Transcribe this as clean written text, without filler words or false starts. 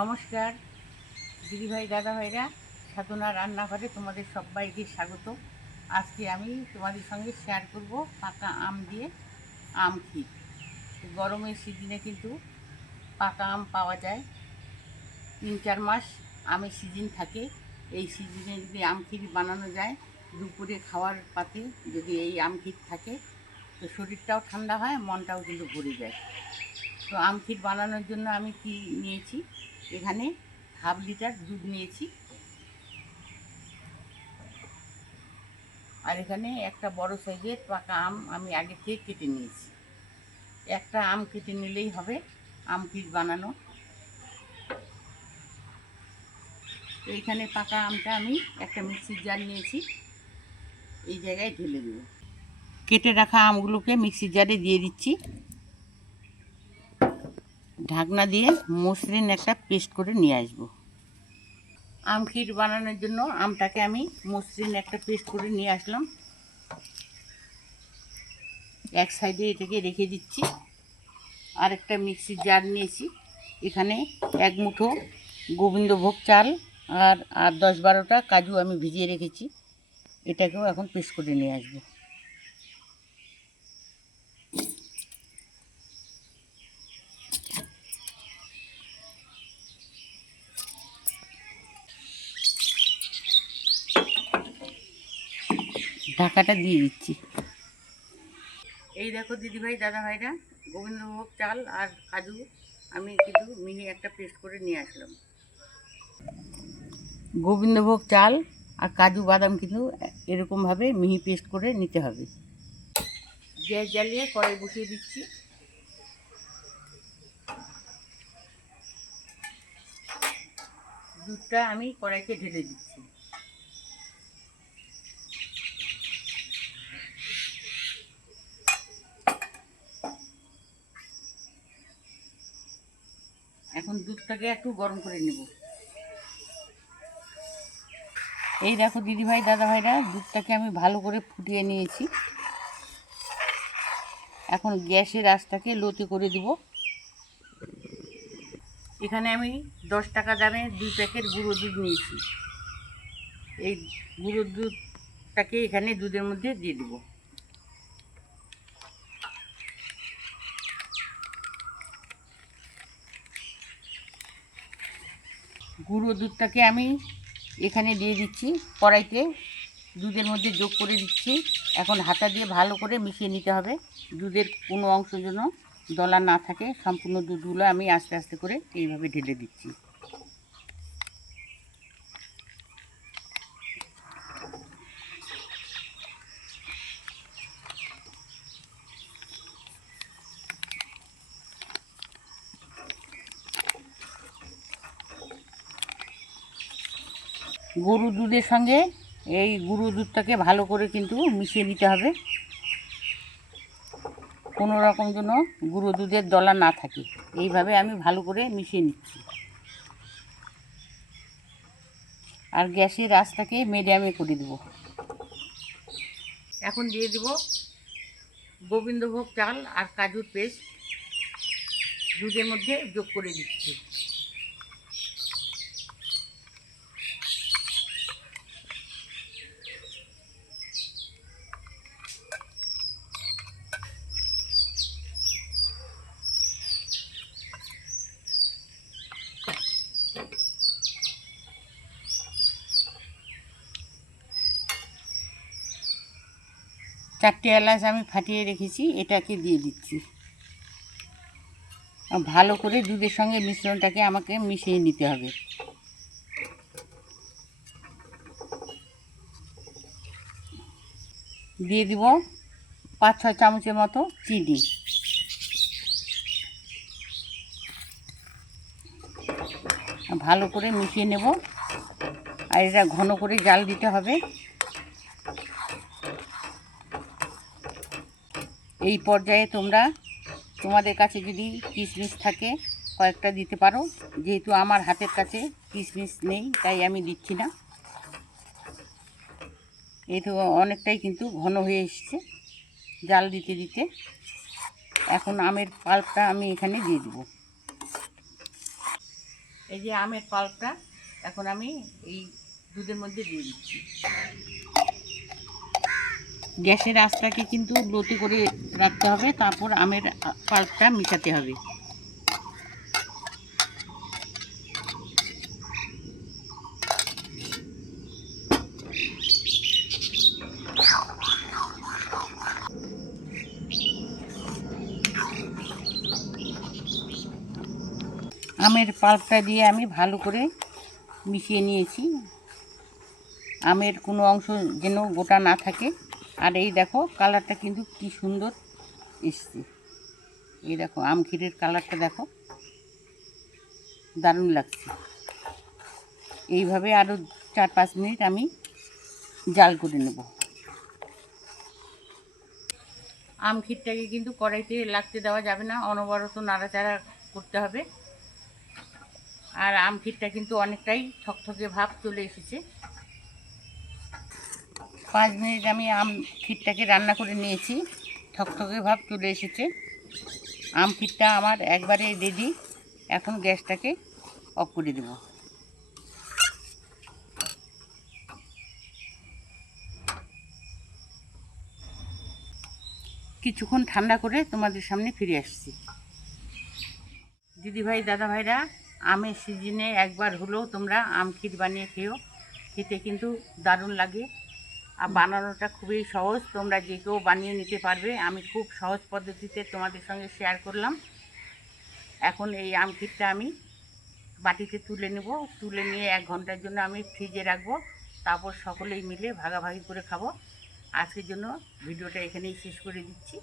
নমস্কার দিদিভাই দাদা ভাইরা, সাধনা রান্নাঘরে তোমাদের সবাইকে স্বাগত। আজকে আমি তোমাদের সঙ্গে শেয়ার করব পাকা আম দিয়ে আম ক্ষীর। গরমের সিজনে কিন্তু পাকা আম পাওয়া যায়, 3-4 মাস আমের সিজন থাকে। এই সিজনে যদি আম ক্ষীর বানানো যায়, দুপুরে খাওয়ার পাতে যদি এই আম ক্ষীর থাকে, তো শরীরটাও ঠান্ডা হয়, মনটাও কিন্তু ভরে যায়। তো আম ক্ষীর বানানোর জন্য আমি কি নিয়েছি, এখানে হাফ লিটার দুধ নিয়েছি, আর এখানে একটা বড় সাইজের পাকা আম আমি আগে থেকে কেটে নিয়েছি। একটা আম কেটে নিলেই হবে আম ক্ষীর বানানো। তো এখানে পাকা আমটা আমি একটা মিক্সির জার নিয়েছি, এই জায়গায় ঢেলে দেব। কেটে রাখা আমগুলোকে মিক্সির জারে দিয়ে দিচ্ছি, ঢাকনা দিয়ে মসৃণ একটা পেস্ট করে নিয়ে আসবো। আম ক্ষীর বানানোর জন্য আমটাকে আমি মসৃণ একটা পেস্ট করে নিয়ে আসলাম, এক সাইডে এটাকে রেখে দিচ্ছি। আর একটা মিক্সির জার নিয়েছি, এখানে এক মুঠো গোবিন্দভোগ চাল আর 10-12টা কাজু আমি ভিজিয়ে রেখেছি, এটাকেও এখন পেস্ট করে নিয়ে আসবো। ঢাকাটা দিয়ে দিচ্ছি। এই দেখো দিদিভাই দাদা ভাইরা, গোবিন্দভোগ চাল আর কাজু আমি কিন্তু মিহি একটা পেস্ট করে নিয়ে আসলাম। গোবিন্দভোগ চাল আর কাজু বাদাম কিন্তু এরকমভাবে মিহি পেস্ট করে নিতে হবে। গ্যাস জ্বালিয়ে কড়াই বসিয়ে দিচ্ছি, দুধটা আমি কড়াইতে ঢেলে দিচ্ছি। এখন দুধটাকে একটু গরম করে নেব। এই দেখো দিদিভাই দাদা ভাইরা, দুধটাকে আমি ভালো করে ফুটিয়ে নিয়েছি। এখন গ্যাসের আঁচটাকে লোতে করে দেব। এখানে আমি 10 টাকা দামের 2 প্যাকেট গুঁড়ো দুধ নিয়েছি, এই গুঁড়ো দুধটাকে এখানে দুধের মধ্যে দিয়ে দেব। গুঁড়ো দুধটাকে আমি এখানে দিয়ে দিচ্ছি, কড়াইতে দুধের মধ্যে যোগ করে দিচ্ছি। এখন হাতা দিয়ে ভালো করে মিশিয়ে নিতে হবে, দুধের কোনো অংশ যেন দলা না থাকে। সম্পূর্ণ দুধগুলো আমি আস্তে আস্তে করে এইভাবে ঢেলে দিচ্ছি। গরুর দুধের সঙ্গে এই গুঁড়ো দুধটাকে ভালো করে কিন্তু মিশিয়ে নিতে হবে, কোনো রকম যেন গুঁড়ো দুধের দলা না থাকে। এইভাবে আমি ভালো করে মিশিয়ে নিচ্ছি, আর গ্যাসের আঁচটাকে মিডিয়ামে করে দেব। এখন দিয়ে দেব গোবিন্দভোগ চাল আর কাজুর পেস্ট, দুধের মধ্যে যোগ করে দিচ্ছি। চারটে এলাচ আমি ফাটিয়ে রেখেছি, এটাকে দিয়ে দিচ্ছি। ভালো করে দুধের সঙ্গে মিশ্রণটাকে আমাকে মিশিয়ে নিতে হবে। দিয়ে দিব 5-6 চামচের মতো চিনি। ভালো করে মিশিয়ে নেব, আর এটা ঘন করে জাল দিতে হবে। এই পর্যায়ে তোমাদের কাছে যদি কিশমিশ থাকে কয়েকটা দিতে পারো, যেহেতু আমার হাতের কাছে কিশমিশ নেই তাই আমি দিচ্ছি না। এই তো অনেকটাই কিন্তু ঘন হয়ে এসছে জাল দিতে দিতে। এখন আমের পাল্পটা আমি এখানে দিয়ে দেব। এই যে আমের পাল্পটা এখন আমি এই দুধের মধ্যে দিয়ে দিচ্ছি। গ্যাসের আঁচটাকে কিন্তু লোতে করে রাখতে হবে, তারপর আমের পাল্পটা মিশাতে হবে। আমের পাল্পটা দিয়ে আমি ভালো করে মিশিয়ে নিয়েছি, আমের কোনো অংশ যেন গোটা না থাকে। আর এই দেখো কালারটা কিন্তু কি সুন্দর এসছে। এই দেখো আম ক্ষীরের কালারটা দেখো, দারুণ লাগছে। এইভাবে আরও 4-5 মিনিট আমি জাল করে নেব। আম ক্ষীরটাকে কিন্তু কড়াইতে লাগতে দেওয়া যাবে না, অনবরত নাড়াচাড়া করতে হবে। আর আম ক্ষীরটা কিন্তু অনেকটাই থকথকে ভাব চলে এসেছে। 5 মিনিট আমি আম ক্ষীরটাকে রান্না করে নিয়েছি, থকথকে ভাব চলে এসেছে। আম ক্ষীরটা আমার একবারে রেডি। এখন গ্যাসটাকে অফ করে দেব। কিছুক্ষণ ঠান্ডা করে তোমাদের সামনে ফিরে আসছি। দিদিভাই দাদাভাইরা, আমের সিজনে একবার হলেও তোমরা আম ক্ষীর বানিয়ে খেও, খেতে কিন্তু দারুণ লাগে। আর বানানোটা খুবই সহজ, তোমরা যে কেউ বানিয়ে নিতে পারবে। আমি খুব সহজ পদ্ধতিতে তোমাদের সঙ্গে শেয়ার করলাম। এখন এই আম ক্ষীরটা আমি বাটিতে তুলে নেব, তুলে নিয়ে 1 ঘন্টার জন্য আমি ফ্রিজে রাখবো, তারপর সকলেই মিলে ভাগাভাগি করে খাবো। আজকের জন্য ভিডিওটা এখানেই শেষ করে দিচ্ছি।